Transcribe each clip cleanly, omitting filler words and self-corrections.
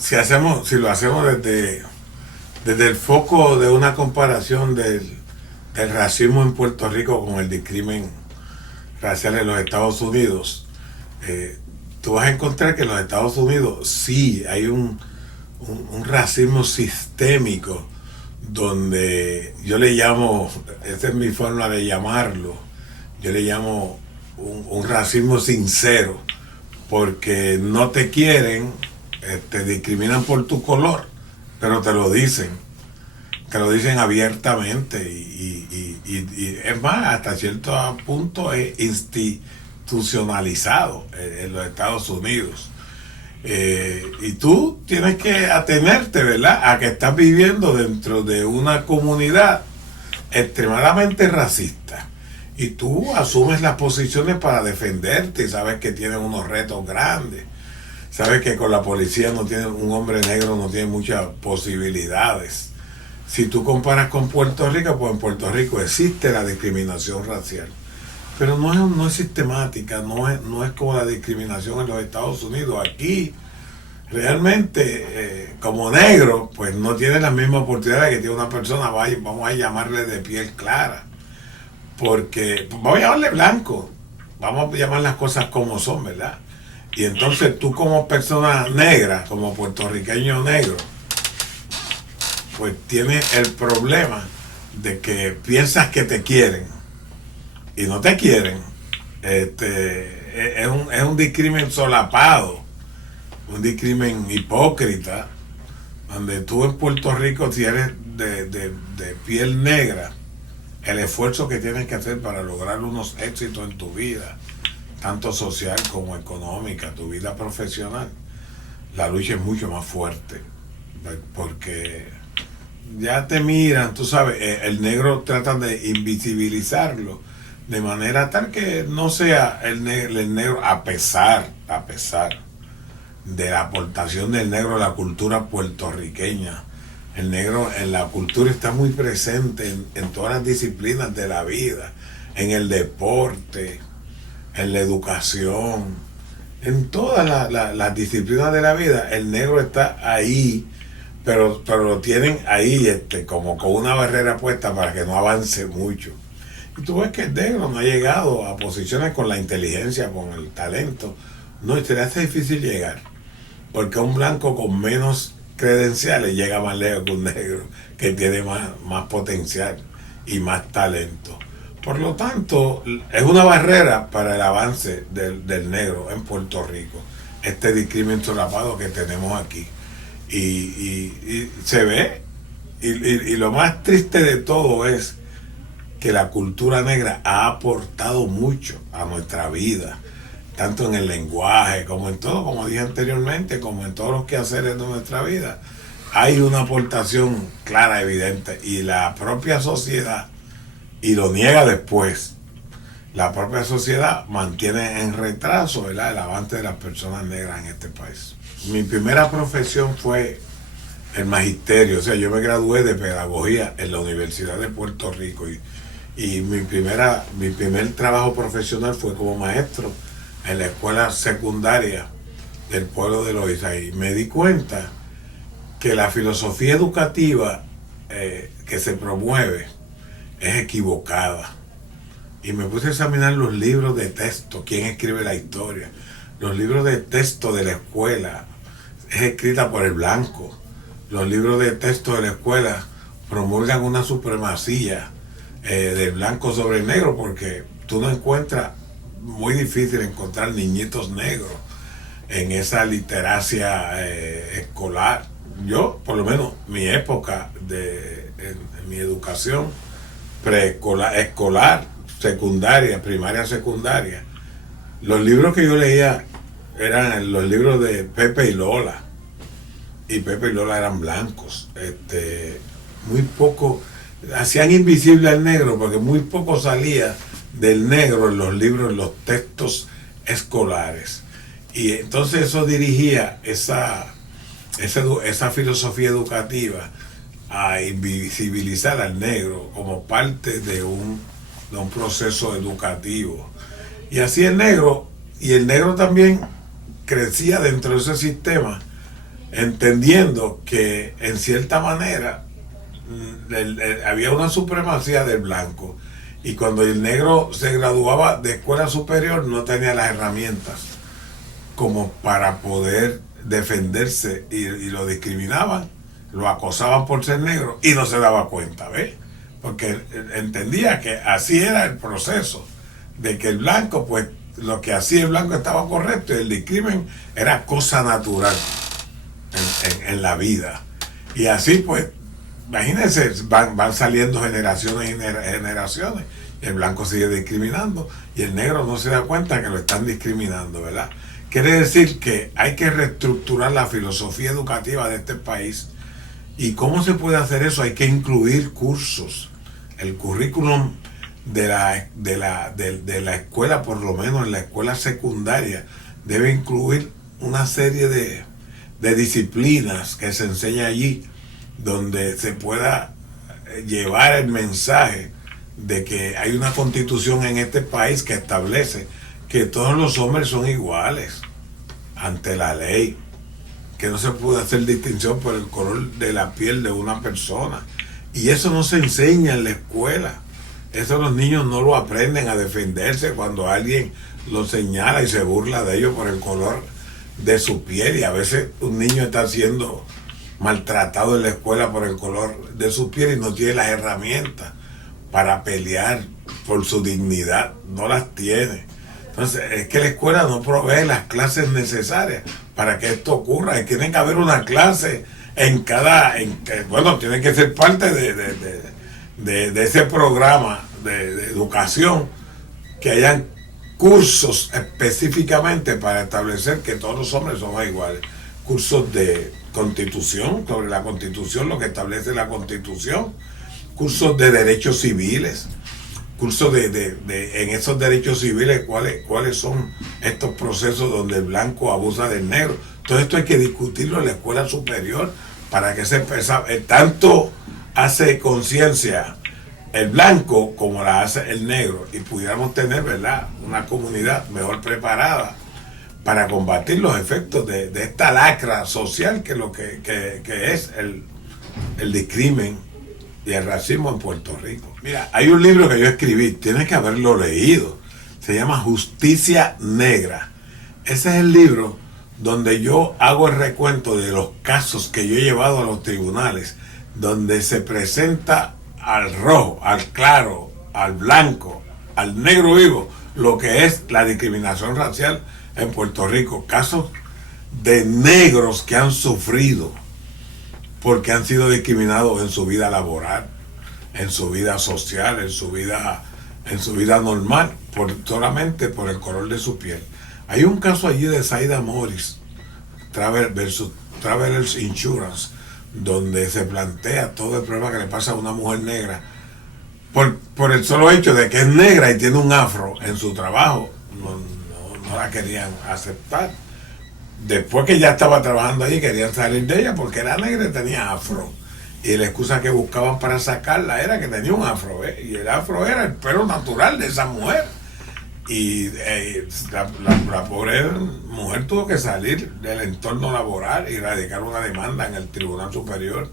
si lo hacemos desde el foco de una comparación del racismo en Puerto Rico con el discrimen racial en los Estados Unidos, tú vas a encontrar que en los Estados Unidos sí hay un racismo sistémico donde yo le llamo, esa es mi forma de llamarlo, yo le llamo un racismo sincero, porque no te quieren, te discriminan por tu color, pero te lo dicen abiertamente y es más, hasta cierto punto es institucionalizado en los Estados Unidos. Y tú tienes que atenerte, ¿verdad?, a que estás viviendo dentro de una comunidad extremadamente racista. Y tú asumes las posiciones para defenderte y sabes que tienes unos retos grandes. Sabes que con la policía un hombre negro no tiene muchas posibilidades. Si tú comparas con Puerto Rico, pues en Puerto Rico existe la discriminación racial. Pero no es sistemática, no es como la discriminación en los Estados Unidos. Aquí, realmente, como negro, pues no tiene las mismas oportunidades que tiene una persona, vamos a llamarle de piel clara. Porque, vamos a llamarle blanco, vamos a llamar las cosas como son, ¿verdad? Y entonces tú como persona negra, como puertorriqueño negro, pues tienes el problema de que piensas que te quieren y no te quieren. Es un discrimen solapado, un discrimen hipócrita, donde tú en Puerto Rico, si eres de piel negra, el esfuerzo que tienes que hacer para lograr unos éxitos en tu vida, tanto social como económica, tu vida profesional, la lucha es mucho más fuerte, porque ya te miran, tú sabes, el negro tratan de invisibilizarlo de manera tal que no sea el negro, a pesar de la aportación del negro a la cultura puertorriqueña. El negro en la cultura está muy presente en todas las disciplinas de la vida, en el deporte, en la educación, en todas las disciplinas de la vida. El negro está ahí, pero lo tienen ahí como con una barrera puesta para que no avance mucho. Y tú ves que el negro no ha llegado a posiciones con la inteligencia, con el talento. No, y se le hace difícil llegar, porque un blanco con menos credenciales llega más lejos que un negro que tiene más potencial y más talento. Por lo tanto, es una barrera para el avance del negro en Puerto Rico, este discrimen solapado que tenemos aquí. Y se ve, y lo más triste de todo es que la cultura negra ha aportado mucho a nuestra vida, tanto en el lenguaje como en todo, como dije anteriormente, como en todos los quehaceres de nuestra vida. Hay una aportación clara, evidente, y la propia sociedad, y lo niega después, la propia sociedad mantiene en retraso, ¿verdad?, el avance de las personas negras en este país. Mi primera profesión fue el magisterio, o sea, yo me gradué de pedagogía en la Universidad de Puerto Rico y mi primer trabajo profesional fue como maestro en la escuela secundaria del pueblo de Loíza, y me di cuenta que la filosofía educativa que se promueve es equivocada. Y me puse a examinar los libros de texto, quién escribe la historia. Los libros de texto de la escuela es escrita por el blanco. Los libros de texto de la escuela promulgan una supremacía del blanco sobre el negro, porque tú no encuentras, muy difícil encontrar niñitos negros en esa literacia escolar. Yo, por lo menos, mi época en mi educación preescolar, escolar, secundaria, primaria, secundaria, los libros que yo leía eran los libros de Pepe y Lola, y Pepe y Lola eran blancos. Muy poco, hacían invisible al negro, porque muy poco salía del negro en los libros, en los textos escolares. Y entonces eso dirigía esa filosofía educativa a invisibilizar al negro como parte de un proceso educativo. Y así el negro también crecía dentro de ese sistema entendiendo que en cierta manera había una supremacía del blanco, y cuando el negro se graduaba de escuela superior no tenía las herramientas como para poder defenderse, y lo discriminaban, lo acosaban por ser negro y no se daba cuenta, ¿ves? Porque entendía que así era el proceso, de que el blanco, pues lo que hacía el blanco estaba correcto, y el discrimen era cosa natural en la vida. Y así pues, imagínense, van saliendo generaciones y generaciones, y el blanco sigue discriminando y el negro no se da cuenta que lo están discriminando, ¿verdad? Quiere decir que hay que reestructurar la filosofía educativa de este país. ¿Y cómo se puede hacer eso? Hay que incluir cursos. El currículum de la escuela, por lo menos en la escuela secundaria, debe incluir una serie de disciplinas que se enseña allí, donde se pueda llevar el mensaje de que hay una constitución en este país que establece que todos los hombres son iguales ante la ley, que no se puede hacer distinción por el color de la piel de una persona. Y eso no se enseña en la escuela. Eso los niños no lo aprenden a defenderse cuando alguien lo señala y se burla de ellos por el color de su piel. Y a veces un niño está siendo maltratado en la escuela por el color de su piel y no tiene las herramientas para pelear por su dignidad. No las tiene. Entonces, es que la escuela no provee las clases necesarias para que esto ocurra. Y tiene que haber una clase en bueno, tiene que ser parte de ese programa de educación, que hayan cursos específicamente para establecer que todos los hombres somos iguales. Cursos de constitución, sobre la constitución, lo que establece la constitución. Cursos de derechos civiles. Cursos en esos derechos civiles, cuáles son estos procesos donde el blanco abusa del negro. Todo esto hay que discutirlo en la escuela superior para que tanto hace conciencia el blanco como la hace el negro, y pudiéramos tener, ¿verdad?, una comunidad mejor preparada para combatir los efectos de esta lacra social que lo que es el discrimen y el racismo en Puerto Rico. Mira, hay un libro que yo escribí, tienes que haberlo leído, se llama Justicia Negra. Ese es el libro donde yo hago el recuento de los casos que yo he llevado a los tribunales, donde se presenta al rojo, al claro, al blanco, al negro vivo, lo que es la discriminación racial en Puerto Rico. Casos de negros que han sufrido porque han sido discriminados en su vida laboral, en su vida social, en su vida normal, solamente por el color de su piel. Hay un caso allí de Zaida Morris, Travelers Insurance, donde se plantea todo el problema que le pasa a una mujer negra por el solo hecho de que es negra y tiene un afro en su trabajo. No la querían aceptar. Después que ya estaba trabajando allí, querían salir de ella porque era negra y tenía afro. Y la excusa que buscaban para sacarla era que tenía un afro, ¿eh? Y el afro era el pelo natural de esa mujer. Y la pobre mujer tuvo que salir del entorno laboral y radicar una demanda en el Tribunal Superior.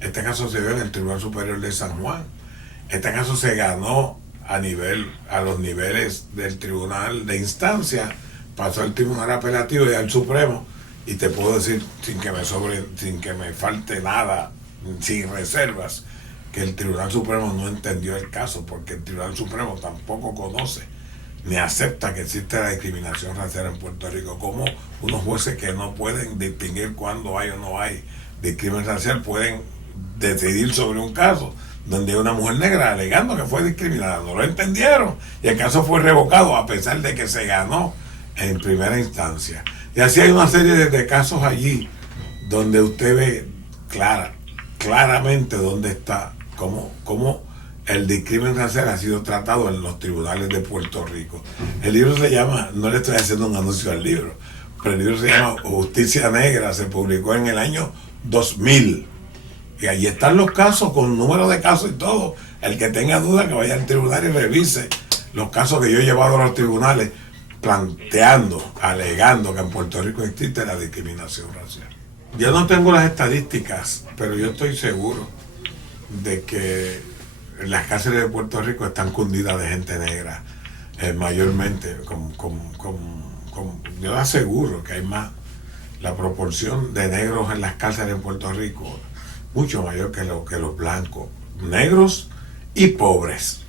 Este caso se dio en el Tribunal Superior de San Juan. Este caso se ganó a los niveles del Tribunal de Instancia, pasó al Tribunal Apelativo y al Supremo, y te puedo decir sin que me falte nada, sin reservas, que el Tribunal Supremo no entendió el caso, porque el Tribunal Supremo tampoco conoce ni acepta que existe la discriminación racial en Puerto Rico. Como unos jueces que no pueden distinguir cuándo hay o no hay discriminación racial pueden decidir sobre un caso donde hay una mujer negra alegando que fue discriminada. No lo entendieron y el caso fue revocado a pesar de que se ganó en primera instancia. Y así hay una serie de casos allí donde usted ve claramente dónde está, cómo el discrimen racial ha sido tratado en los tribunales de Puerto Rico. El libro se llama, no le estoy haciendo un anuncio al libro, pero el libro se llama Justicia Negra, se publicó en el año 2000. Y ahí están los casos, con número de casos y todo. El que tenga duda que vaya al tribunal y revise los casos que yo he llevado a los tribunales planteando, alegando que en Puerto Rico existe la discriminación racial. Yo no tengo las estadísticas, pero yo estoy seguro de que las cárceles de Puerto Rico están cundidas de gente negra, mayormente. Yo aseguro que hay más, la proporción de negros en las cárceles en Puerto Rico, mucho mayor que los blancos, negros y pobres.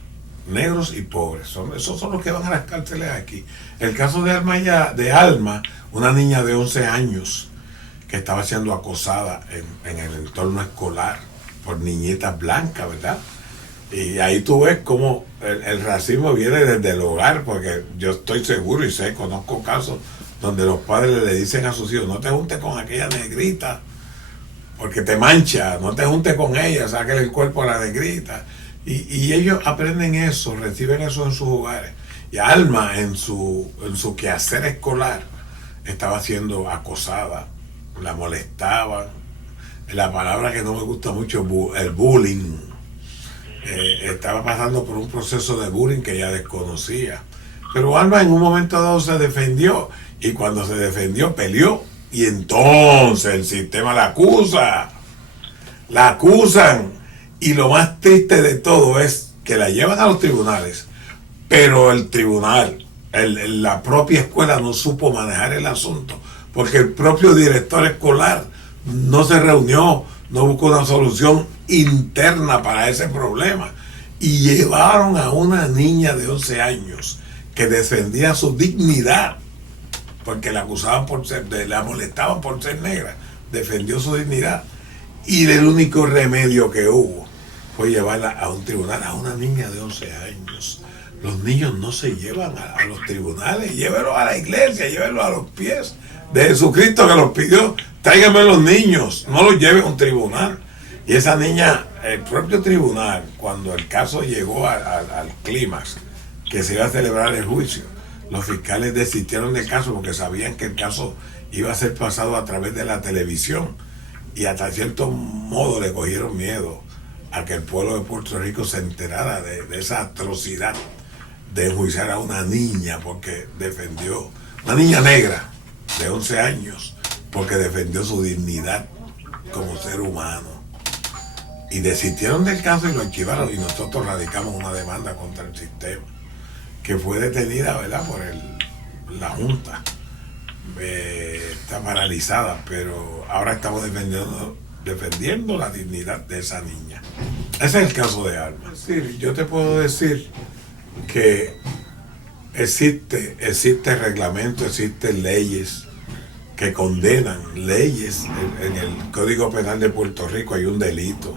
Negros y pobres, esos son los que van a las cárceles aquí. El caso de Alma, una niña de 11 años que estaba siendo acosada en el entorno escolar por niñitas blancas, ¿verdad? Y ahí tú ves cómo el racismo viene desde el hogar, porque yo estoy seguro y sé, conozco casos donde los padres le dicen a sus hijos: no te juntes con aquella negrita porque te mancha, no te juntes con ella, sáquele el cuerpo a la negrita. Y ellos aprenden eso, reciben eso en sus hogares. Y Alma, en su quehacer escolar, estaba siendo acosada, la molestaban. La palabra que no me gusta mucho, el bullying. Estaba pasando por un proceso de bullying que ella desconocía. Pero Alma en un momento dado se defendió, y cuando se defendió peleó, y entonces el sistema la acusan, y lo más triste de todo es que la llevan a los tribunales, pero el tribunal, la propia escuela no supo manejar el asunto, porque el propio director escolar no se reunió, no buscó una solución interna para ese problema, y llevaron a una niña de 11 años que defendía su dignidad, porque la acusaban la molestaban por ser negra, defendió su dignidad, y el único remedio que hubo fue llevarla a un tribunal, a una niña de 11 años. Los niños no se llevan a los tribunales, llévenlos a la iglesia, llévenlos a los pies de Jesucristo, que los pidió: tráiganme los niños, no los lleven a un tribunal. Y esa niña, el propio tribunal, cuando el caso llegó al clímax, que se iba a celebrar el juicio, los fiscales desistieron del caso porque sabían que el caso iba a ser pasado a través de la televisión, y hasta cierto modo le cogieron miedo a que el pueblo de Puerto Rico se enterara de esa atrocidad de enjuiciar a una niña porque defendió, una niña negra de 11 años, porque defendió su dignidad como ser humano. Y desistieron del caso y lo archivaron, y nosotros radicamos una demanda contra el sistema, que fue detenida, ¿verdad?, por la Junta. Está paralizada, pero ahora estamos defendiendo la dignidad de esa niña. Ese es el caso de Alma. Sí, yo te puedo decir que existe reglamento, existen leyes que condenan, leyes. En el Código Penal de Puerto Rico hay un delito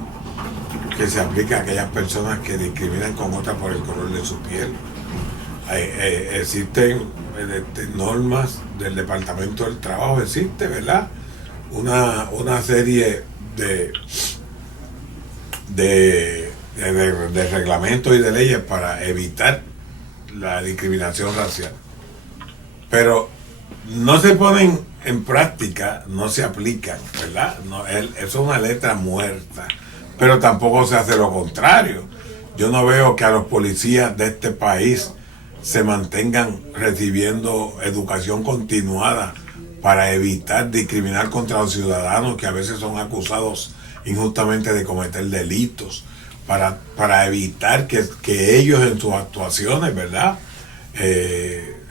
que se aplica a aquellas personas que discriminan con otras por el color de su piel. Existen normas del Departamento del Trabajo, existe, ¿verdad?, una serie de reglamentos y de leyes para evitar la discriminación racial, pero no se ponen en práctica, no se aplican, ¿verdad? Eso es una letra muerta, pero tampoco se hace lo contrario. Yo no veo que a los policías de este país se mantengan recibiendo educación continuada para evitar discriminar contra los ciudadanos que a veces son acusados injustamente de cometer delitos, para evitar que ellos en sus actuaciones, ¿verdad?,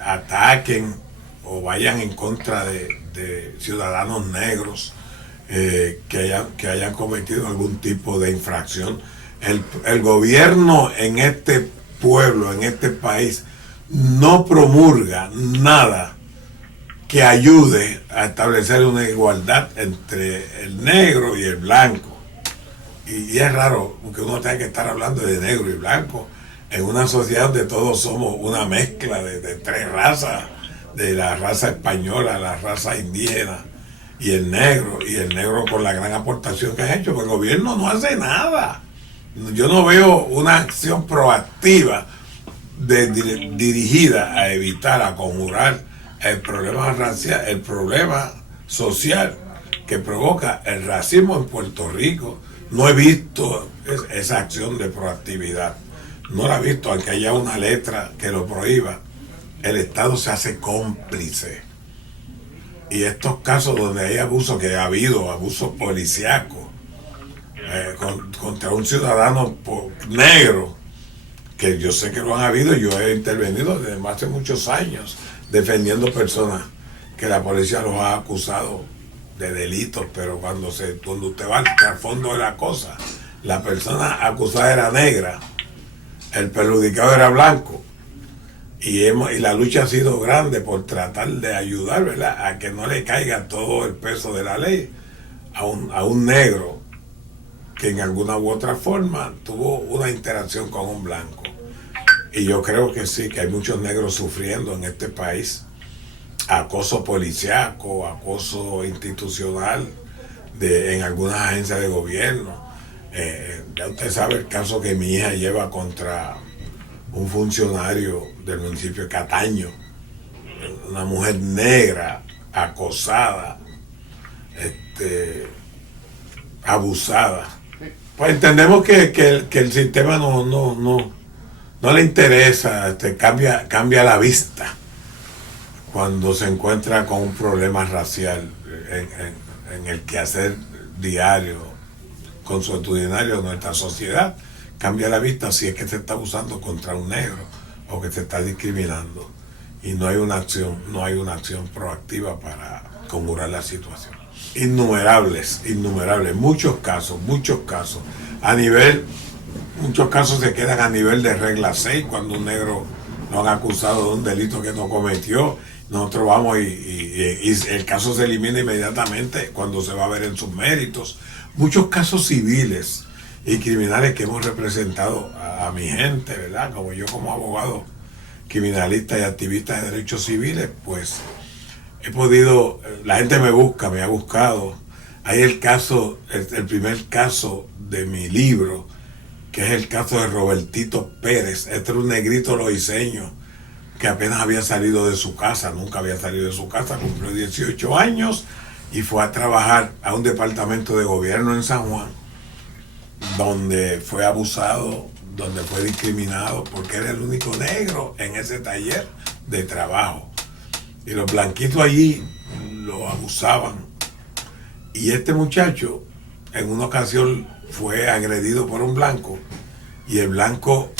ataquen o vayan en contra de ciudadanos negros que hayan cometido algún tipo de infracción. El gobierno en este pueblo, en este país, no promulga nada que ayude a establecer una igualdad entre el negro y el blanco. Y es raro que uno tenga que estar hablando de negro y blanco en una sociedad donde todos somos una mezcla de tres razas, de la raza española, la raza indígena y el negro con la gran aportación que ha hecho. Pero el gobierno no hace nada. Yo no veo una acción proactiva dirigida a evitar, a conjurar el problema racial, el problema social que provoca el racismo en Puerto Rico. No he visto esa acción de proactividad, no la he visto, aunque haya una letra que lo prohíba. El Estado se hace cómplice Y estos casos donde hay abuso, que ha habido abuso policíaco contra un ciudadano negro, que yo sé que lo han habido, yo he intervenido desde hace muchos años defendiendo personas que la policía los ha acusado de delitos, pero cuando usted va al fondo de la cosa, la persona acusada era negra, el perjudicado era blanco, y la lucha ha sido grande por tratar de ayudar, ¿verdad?, a que no le caiga todo el peso de la ley a un negro que en alguna u otra forma tuvo una interacción con un blanco. Y yo creo que sí, que hay muchos negros sufriendo en este país acoso policiaco, acoso institucional en algunas agencias de gobierno. Ya usted sabe el caso que mi hija lleva contra un funcionario del municipio de Cataño, una mujer negra, acosada, abusada. Pues entendemos que el sistema no le interesa, cambia la vista cuando se encuentra con un problema racial en el quehacer diario, consuetudinario de nuestra sociedad. Cambia la vista si es que se está abusando contra un negro o que se está discriminando. Y no hay una acción proactiva para conjurar la situación. Innumerables, muchos casos. Muchos casos se quedan a nivel de regla 6 cuando un negro lo han acusado de un delito que no cometió. Nosotros vamos y el caso se elimina inmediatamente cuando se va a ver en sus méritos. Muchos casos civiles y criminales que hemos representado a mi gente, ¿verdad? Como yo como abogado criminalista y activista de derechos civiles, pues he podido, la gente me ha buscado. Hay el primer caso de mi libro, que es el caso de Robertito Pérez. Este era un negrito loiseño que apenas había salido de su casa, nunca había salido de su casa, cumplió 18 años y fue a trabajar a un departamento de gobierno en San Juan, donde fue abusado, donde fue discriminado, porque era el único negro en ese taller de trabajo. Y los blanquitos allí lo abusaban. Y este muchacho en una ocasión fue agredido por un blanco y el blanco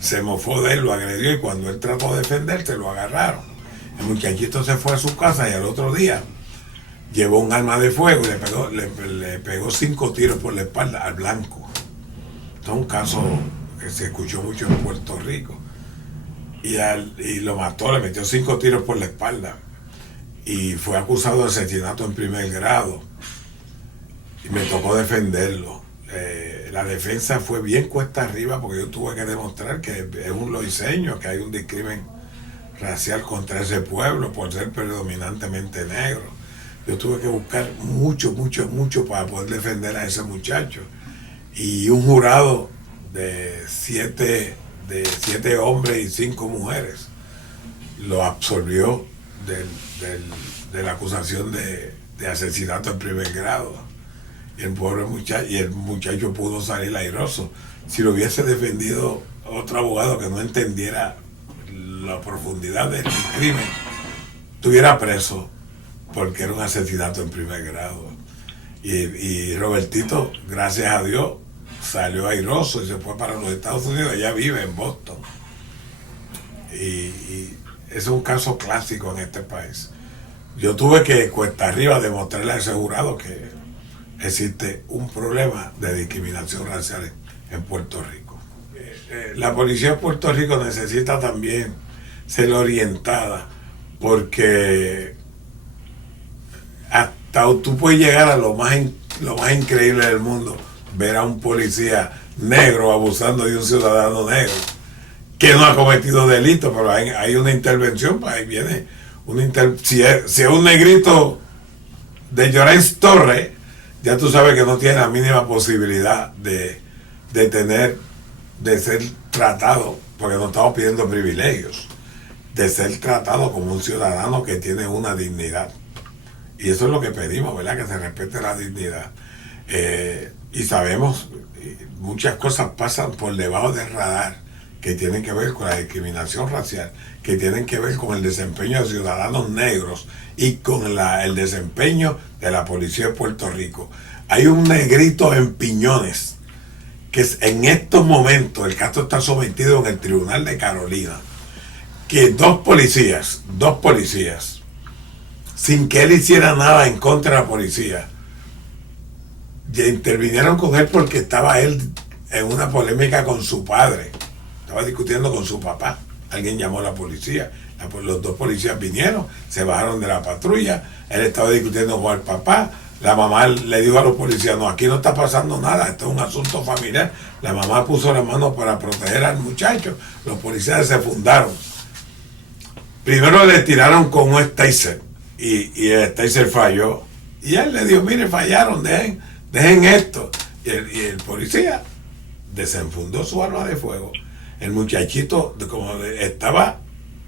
se mofó de él, lo agredió, y cuando él trató de defenderse lo agarraron. El muchachito se fue a su casa y al otro día llevó un arma de fuego y le pegó 5 tiros por la espalda al blanco. Este es un caso que se escuchó mucho en Puerto Rico. Y lo mató, le metió 5 tiros por la espalda. Y fue acusado de asesinato en primer grado. Y me tocó defenderlo. La defensa fue bien cuesta arriba porque yo tuve que demostrar que es un loiseño, que hay un discrimen racial contra ese pueblo por ser predominantemente negro. Yo tuve que buscar mucho para poder defender a ese muchacho. Y un jurado de 7 hombres y 5 mujeres lo absolvió de la acusación de asesinato en primer grado. Y el muchacho pudo salir airoso. Si lo hubiese defendido otro abogado que no entendiera la profundidad del crimen, estuviera preso porque era un asesinato en primer grado. Y Robertito, gracias a Dios, salió airoso y se fue para los Estados Unidos. Ella vive en Boston. Y es un caso clásico en este país. Yo tuve que cuesta arriba demostrarle a ese jurado que existe un problema de discriminación racial en Puerto Rico. La policía de Puerto Rico necesita también ser orientada, porque hasta tú puedes llegar a lo más increíble del mundo, ver a un policía negro abusando de un ciudadano negro que no ha cometido delito, pero hay una intervención, pues ahí viene si es un negrito de Llorens Torres, ya tú sabes que no tiene la mínima posibilidad de ser tratado, porque no estamos pidiendo privilegios, de ser tratado como un ciudadano que tiene una dignidad. Y eso es lo que pedimos, ¿verdad? Que se respete la dignidad. Y sabemos, muchas cosas pasan por debajo del radar que tienen que ver con la discriminación racial, que tienen que ver con el desempeño de ciudadanos negros y con el desempeño de la policía de Puerto Rico. Hay un negrito en Piñones que en estos momentos el caso está sometido en el Tribunal de Carolina, que dos policías, sin que él hiciera nada en contra de la policía, ya intervinieron con él porque estaba él en una polémica con su padre, estaba discutiendo con su papá. Alguien llamó a la policía, los dos policías vinieron, se bajaron de la patrulla, él estaba discutiendo con el papá, la mamá le dijo a los policías, no, aquí no está pasando nada, esto es un asunto familiar. La mamá puso la mano para proteger al muchacho, los policías se fundaron. Primero le tiraron con un taser y el taser falló, y él le dijo, mire, fallaron, dejen esto, y el policía desenfundó su arma de fuego. El muchachito estaba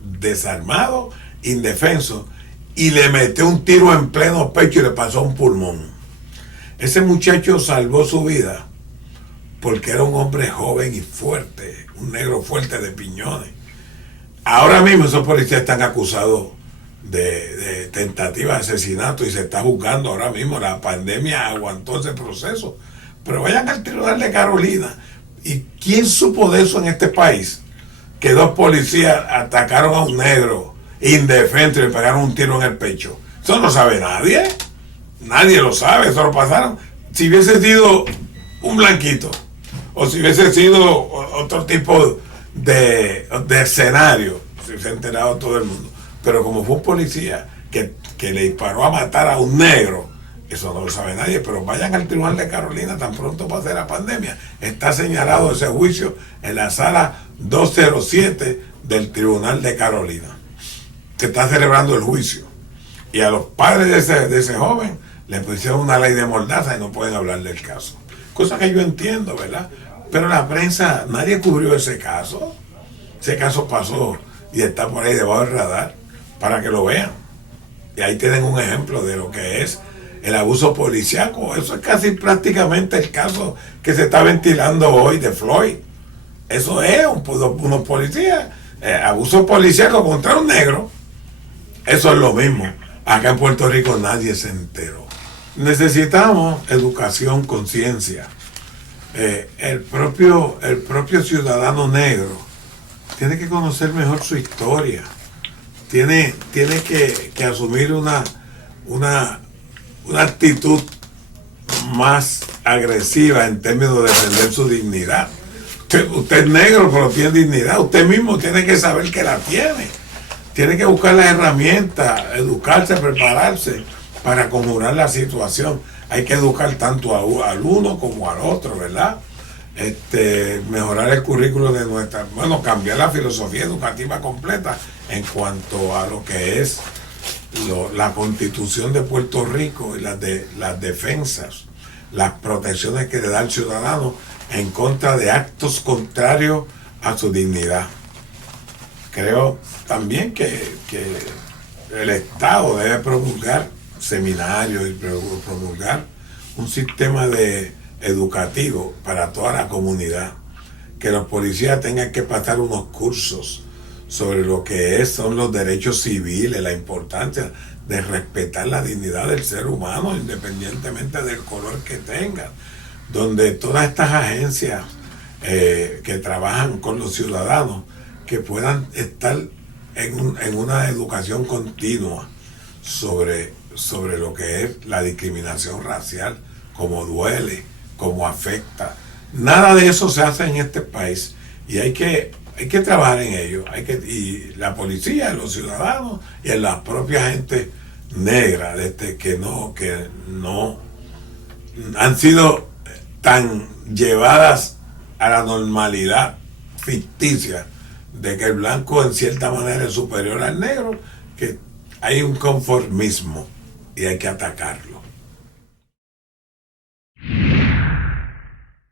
desarmado, indefenso, y le metió un tiro en pleno pecho y le pasó un pulmón. Ese muchacho salvó su vida porque era un hombre joven y fuerte, un negro fuerte de Piñones. Ahora mismo esos policías están acusados de tentativa de asesinato y se está juzgando ahora mismo. La pandemia aguantó ese proceso. Pero vayan al Tribunal de Carolina. ¿Y quién supo de eso en este país? Que dos policías atacaron a un negro indefenso y le pegaron un tiro en el pecho. Eso no sabe nadie. Nadie lo sabe, eso lo pasaron. Si hubiese sido un blanquito, o si hubiese sido otro tipo de escenario, se hubiese enterado todo el mundo. Pero como fue un policía que le disparó a matar a un negro, eso no lo sabe nadie. Pero vayan al Tribunal de Carolina tan pronto pase la pandemia. Está señalado ese juicio en la sala 207 del Tribunal de Carolina. Se está celebrando el juicio. Y a los padres de ese joven le pusieron una ley de mordaza y no pueden hablar del caso. Cosa que yo entiendo, ¿verdad? Pero la prensa, nadie cubrió ese caso. Ese caso pasó y está por ahí debajo del radar para que lo vean. Y ahí tienen un ejemplo de lo que es el abuso policíaco. Eso es casi prácticamente el caso que se está ventilando hoy de Floyd. Eso es unos policías, abuso policíaco contra un negro. Eso es lo mismo. Acá en Puerto Rico nadie se enteró. Necesitamos educación, conciencia. El propio ciudadano negro tiene que conocer mejor su historia. Tiene que asumir una actitud más agresiva en términos de defender su dignidad. Usted es negro, pero tiene dignidad. Usted mismo tiene que saber que la tiene. Tiene que buscar las herramientas, educarse, prepararse para conjurar la situación. Hay que educar tanto al uno como al otro, ¿verdad? Mejorar el currículo de cambiar la filosofía educativa completa en cuanto a lo que es la Constitución de Puerto Rico y las defensas, las protecciones que le da al ciudadano en contra de actos contrarios a su dignidad. Creo también que el Estado debe promulgar seminarios y promulgar un sistema educativo para toda la comunidad, que los policías tengan que pasar unos cursos sobre lo que son los derechos civiles, la importancia de respetar la dignidad del ser humano independientemente del color que tengan, donde todas estas agencias que trabajan con los ciudadanos que puedan estar en una educación continua sobre lo que es la discriminación racial, cómo duele, cómo afecta. Nada de eso se hace en este país y hay que trabajar en ello. Y la policía, los ciudadanos y en las propias gente negra que no han sido tan llevadas a la normalidad ficticia de que el blanco en cierta manera es superior al negro, que hay un conformismo y hay que atacarlo.